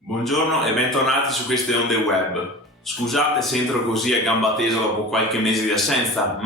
Buongiorno e bentornati su queste onde web. Scusate se entro così a gamba tesa dopo qualche mese di assenza,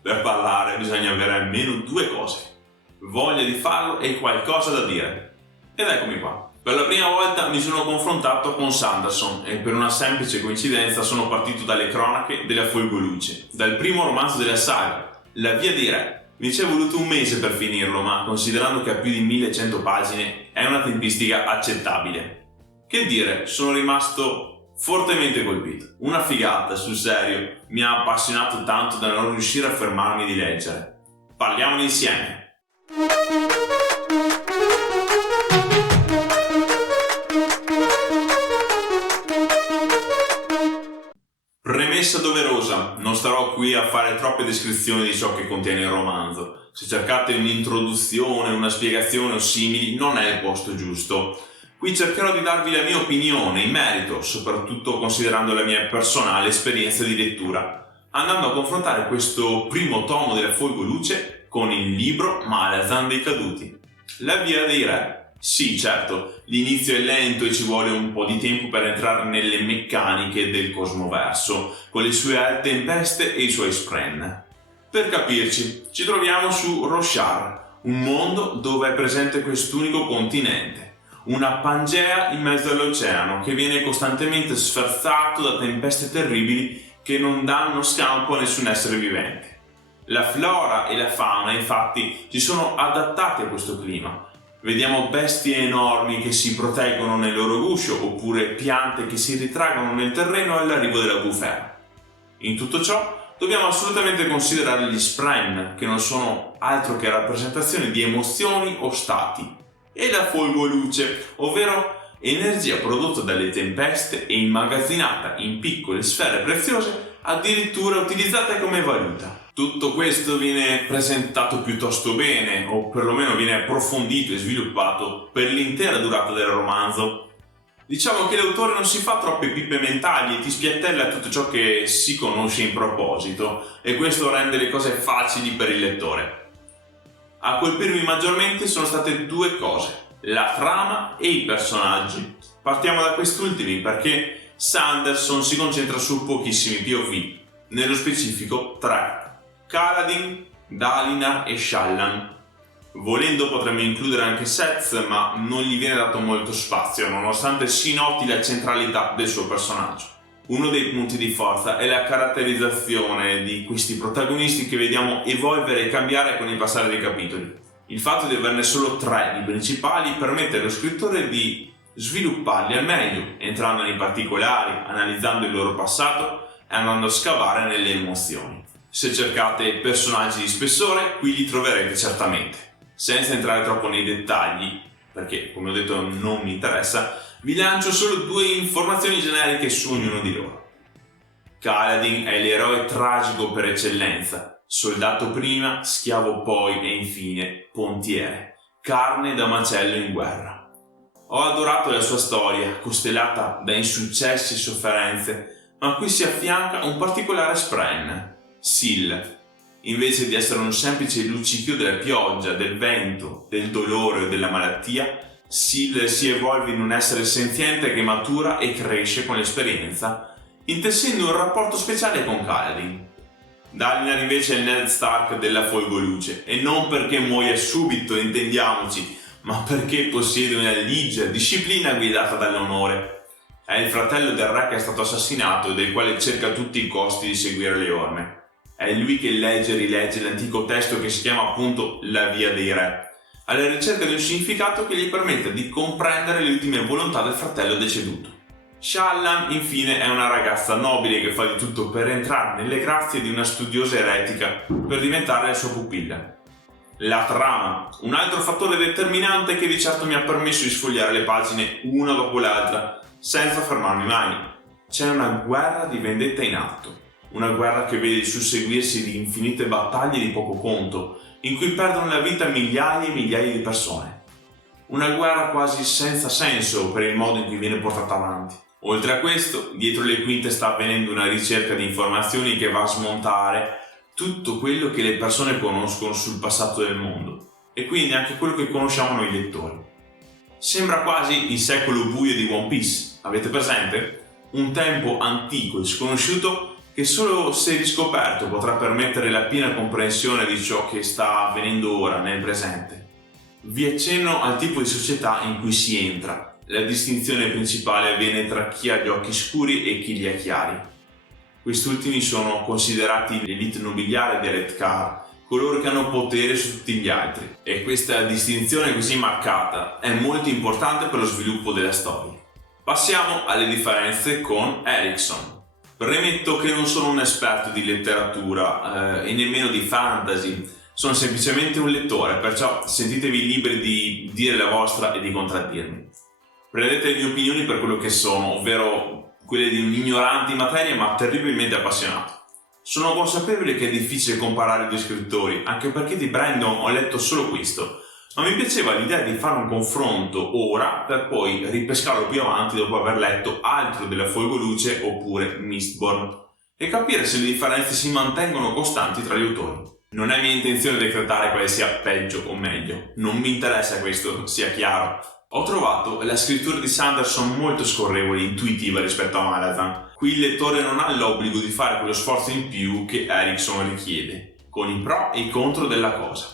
per parlare bisogna avere almeno due cose: voglia di farlo e qualcosa da dire. Ed eccomi qua. Per la prima volta mi sono confrontato con Sanderson e per una semplice coincidenza sono partito dalle cronache della Folgoluce, dal primo romanzo della saga, La Via dei Re. Mi ci è voluto un mese per finirlo, ma considerando che ha più di 1100 pagine è una tempistica accettabile. Che dire, sono rimasto fortemente colpito. Una figata, sul serio, mi ha appassionato tanto da non riuscire a fermarmi di leggere. Parliamone insieme! Premessa doverosa, non starò qui a fare troppe descrizioni di ciò che contiene il romanzo. Se cercate un'introduzione, una spiegazione o simili, non è il posto giusto. Qui cercherò di darvi la mia opinione in merito, soprattutto considerando la mia personale esperienza di lettura, andando a confrontare questo primo tomo della Folgoluce con il libro Malazan dei Caduti, La Via dei Re. Sì, certo, l'inizio è lento e ci vuole un po' di tempo per entrare nelle meccaniche del cosmoverso, con le sue alte tempeste e i suoi spren. Per capirci, ci troviamo su Roshar, un mondo dove è presente quest'unico continente, una Pangea in mezzo all'oceano che viene costantemente sferzato da tempeste terribili che non danno scampo a nessun essere vivente. La flora e la fauna, infatti, si sono adattate a questo clima. Vediamo bestie enormi che si proteggono nel loro guscio oppure piante che si ritraggono nel terreno all'arrivo della bufera. In tutto ciò dobbiamo assolutamente considerare gli spren, che non sono altro che rappresentazioni di emozioni o stati, e la Folgoluce, ovvero energia prodotta dalle tempeste e immagazzinata in piccole sfere preziose, addirittura utilizzate come valuta. Tutto questo viene presentato piuttosto bene, o perlomeno viene approfondito e sviluppato per l'intera durata del romanzo. Diciamo che l'autore non si fa troppe pippe mentali e ti spiattella tutto ciò che si conosce in proposito, e questo rende le cose facili per il lettore. A colpirmi maggiormente sono state due cose: la trama e i personaggi. Partiamo da quest'ultimi perché Sanderson si concentra su pochissimi POV, nello specifico tre: Kaladin, Dalinar e Shallan. Volendo potremmo includere anche Seth, ma non gli viene dato molto spazio, nonostante si noti la centralità del suo personaggio. Uno dei punti di forza è la caratterizzazione di questi protagonisti che vediamo evolvere e cambiare con il passare dei capitoli. Il fatto di averne solo tre di principali permette allo scrittore di svilupparli al meglio, entrando nei particolari, analizzando il loro passato e andando a scavare nelle emozioni. Se cercate personaggi di spessore, qui li troverete certamente. Senza entrare troppo nei dettagli, perché come ho detto non mi interessa, vi lancio solo due informazioni generiche su ognuno di loro. Kaladin è l'eroe tragico per eccellenza, soldato prima, schiavo poi e infine pontiere, carne da macello in guerra. Ho adorato la sua storia, costellata da insuccessi e sofferenze, ma qui si affianca un particolare spren, Sil. Invece di essere un semplice luccichio della pioggia, del vento, del dolore o della malattia, Sil si evolve in un essere senziente che matura e cresce con l'esperienza, intessendo un rapporto speciale con Kaladin. Dalinar invece è il Ned Stark della Folgoluce, e non perché muoia subito, intendiamoci, ma perché possiede una ligia disciplina guidata dall'onore. È il fratello del re che è stato assassinato e del quale cerca a tutti i costi di seguire le orme. È lui che legge e rilegge l'antico testo che si chiama appunto La Via dei Re, alla ricerca di un significato che gli permetta di comprendere le ultime volontà del fratello deceduto. Shallan, infine, è una ragazza nobile che fa di tutto per entrare nelle grazie di una studiosa eretica per diventare la sua pupilla. La trama, un altro fattore determinante che di certo mi ha permesso di sfogliare le pagine una dopo l'altra, senza fermarmi mai. C'è una guerra di vendetta in atto. Una guerra che vede il susseguirsi di infinite battaglie di poco conto, in cui perdono la vita migliaia e migliaia di persone. Una guerra quasi senza senso per il modo in cui viene portata avanti. Oltre a questo, dietro le quinte sta avvenendo una ricerca di informazioni che va a smontare tutto quello che le persone conoscono sul passato del mondo, e quindi anche quello che conosciamo noi lettori. Sembra quasi il secolo buio di One Piece, avete presente? Un tempo antico e sconosciuto che solo se riscoperto potrà permettere la piena comprensione di ciò che sta avvenendo ora nel presente. Vi accenno al tipo di società in cui si entra. La distinzione principale avviene tra chi ha gli occhi scuri e chi li ha chiari. Questi ultimi sono considerati l'elite nobiliare di Redcar, coloro che hanno potere su tutti gli altri, e questa distinzione così marcata è molto importante per lo sviluppo della storia. Passiamo alle differenze con Erikson. Premetto che non sono un esperto di letteratura e nemmeno di fantasy, sono semplicemente un lettore, perciò sentitevi liberi di dire la vostra e di contraddirmi. Prendete le mie opinioni per quello che sono, ovvero quelle di un ignorante in materia ma terribilmente appassionato. Sono consapevole che è difficile comparare i due scrittori, anche perché di Brandon ho letto solo questo, ma mi piaceva l'idea di fare un confronto ora per poi ripescarlo più avanti dopo aver letto altro della Fuegoluce oppure Mistborn e capire se le differenze si mantengono costanti tra gli autori. Non è mia intenzione decretare quale sia peggio o meglio, non mi interessa questo, sia chiaro. Ho trovato la scrittura di Sanderson molto scorrevole e intuitiva rispetto a Malazan. Qui il lettore non ha l'obbligo di fare quello sforzo in più che Erikson richiede, con i pro e i contro della cosa.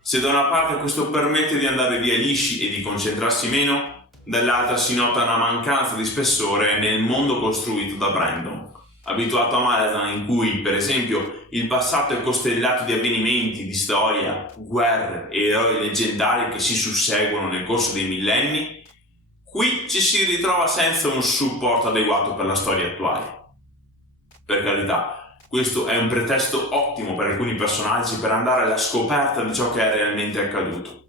Se da una parte questo permette di andare via lisci e di concentrarsi meno, dall'altra si nota una mancanza di spessore nel mondo costruito da Brandon. Abituato a Malazan in cui, per esempio, il passato è costellato di avvenimenti, di storia, guerre e eroi leggendari che si susseguono nel corso dei millenni, qui ci si ritrova senza un supporto adeguato per la storia attuale. Per carità, questo è un pretesto ottimo per alcuni personaggi per andare alla scoperta di ciò che è realmente accaduto.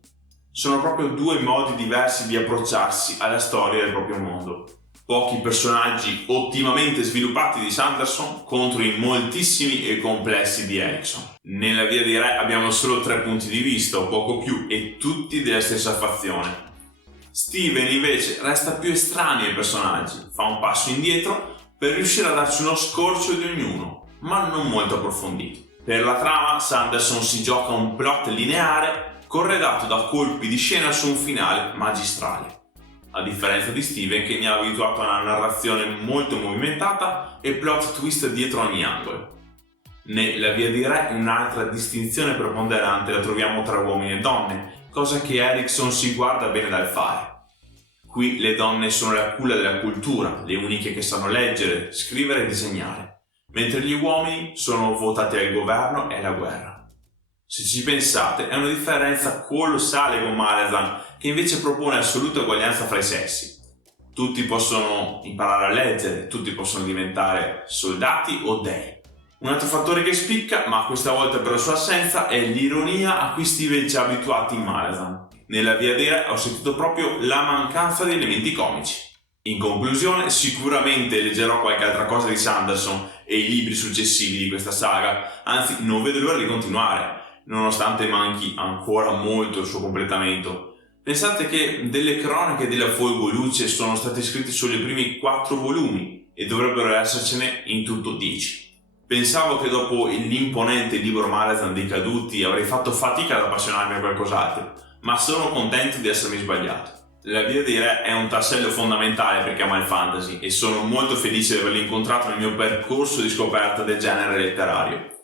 Sono proprio due modi diversi di approcciarsi alla storia del proprio mondo. Pochi personaggi ottimamente sviluppati di Sanderson contro i moltissimi e complessi di Erikson. Nella Via dei Re abbiamo solo 3 punti di vista o poco più e tutti della stessa fazione. Steven invece resta più estraneo ai personaggi, fa un passo indietro per riuscire a darci uno scorcio di ognuno, ma non molto approfondito. Per la trama Sanderson si gioca un plot lineare corredato da colpi di scena su un finale magistrale. A differenza di Steven che mi ha abituato a una narrazione molto movimentata e plot twist dietro ogni angolo. Nella Via dei Re un'altra distinzione preponderante la troviamo tra uomini e donne, cosa che Erikson si guarda bene dal fare. Qui le donne sono la culla della cultura, le uniche che sanno leggere, scrivere e disegnare, mentre gli uomini sono votati al governo e alla guerra. Se ci pensate, è una differenza colossale con Malazan, che invece propone assoluta uguaglianza fra i sessi. Tutti possono imparare a leggere, tutti possono diventare soldati o dei. Un altro fattore che spicca, ma questa volta per la sua assenza, è l'ironia a cui Steven ci ha abituati in Malazan. Nella Via dei Re ho sentito proprio la mancanza di elementi comici. In conclusione, sicuramente leggerò qualche altra cosa di Sanderson e i libri successivi di questa saga, anzi non vedo l'ora di continuare, nonostante manchi ancora molto il suo completamento. Pensate che delle cronache della Fuegoluce sono state scritte solo i primi 4 volumi e dovrebbero essercene in tutto 10. Pensavo che dopo l'imponente libro Malazan dei Caduti avrei fatto fatica ad appassionarmi a qualcos'altro, ma sono contento di essermi sbagliato. La Via dei Re è un tassello fondamentale per chi ama il fantasy e sono molto felice di averlo incontrato nel mio percorso di scoperta del genere letterario.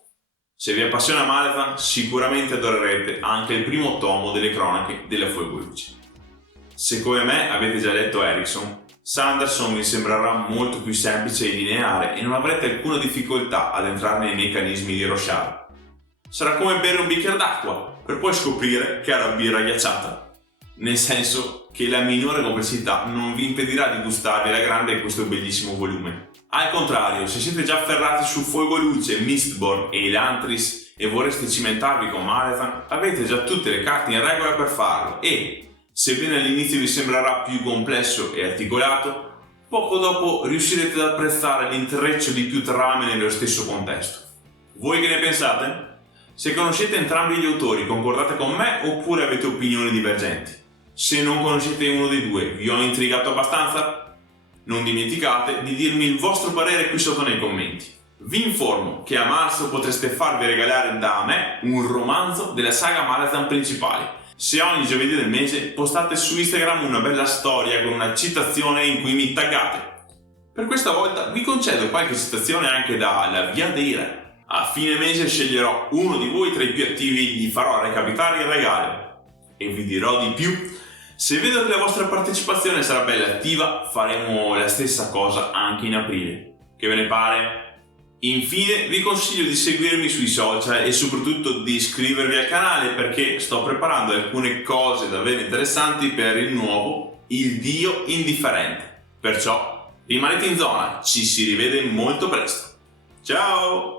Se vi appassiona Malazan, sicuramente adorerete anche il primo tomo delle cronache della Fuegoluce. Se come me avete già letto Erikson, Sanderson vi sembrerà molto più semplice e lineare e non avrete alcuna difficoltà ad entrare nei meccanismi di Rochard. Sarà come bere un bicchiere d'acqua per poi scoprire che era birra ghiacciata, nel senso che la minore complessità non vi impedirà di gustarvi alla grande questo bellissimo volume. Al contrario, se siete già afferrati su Fuegoluce, Mistborn e Elantris e vorreste cimentarvi con Malazan, avete già tutte le carte in regola per farlo e, sebbene all'inizio vi sembrerà più complesso e articolato, poco dopo riuscirete ad apprezzare l'intreccio di più trame nello stesso contesto. Voi che ne pensate? Se conoscete entrambi gli autori, concordate con me oppure avete opinioni divergenti? Se non conoscete uno dei due, vi ho intrigato abbastanza? Non dimenticate di dirmi il vostro parere qui sotto nei commenti. Vi informo che a marzo potreste farvi regalare da me un romanzo della saga Malazan principale, se ogni giovedì del mese postate su Instagram una bella storia con una citazione in cui mi taggate. Per questa volta vi concedo qualche citazione anche dalla Via dei Re. A fine mese sceglierò uno di voi tra i più attivi e gli farò recapitare il regalo. E vi dirò di più. Se vedo che la vostra partecipazione sarà bella attiva, faremo la stessa cosa anche in aprile. Che ve ne pare? Infine vi consiglio di seguirmi sui social e soprattutto di iscrivervi al canale perché sto preparando alcune cose davvero interessanti per il nuovo Il Dio Indifferente. Perciò rimanete in zona, ci si rivede molto presto. Ciao!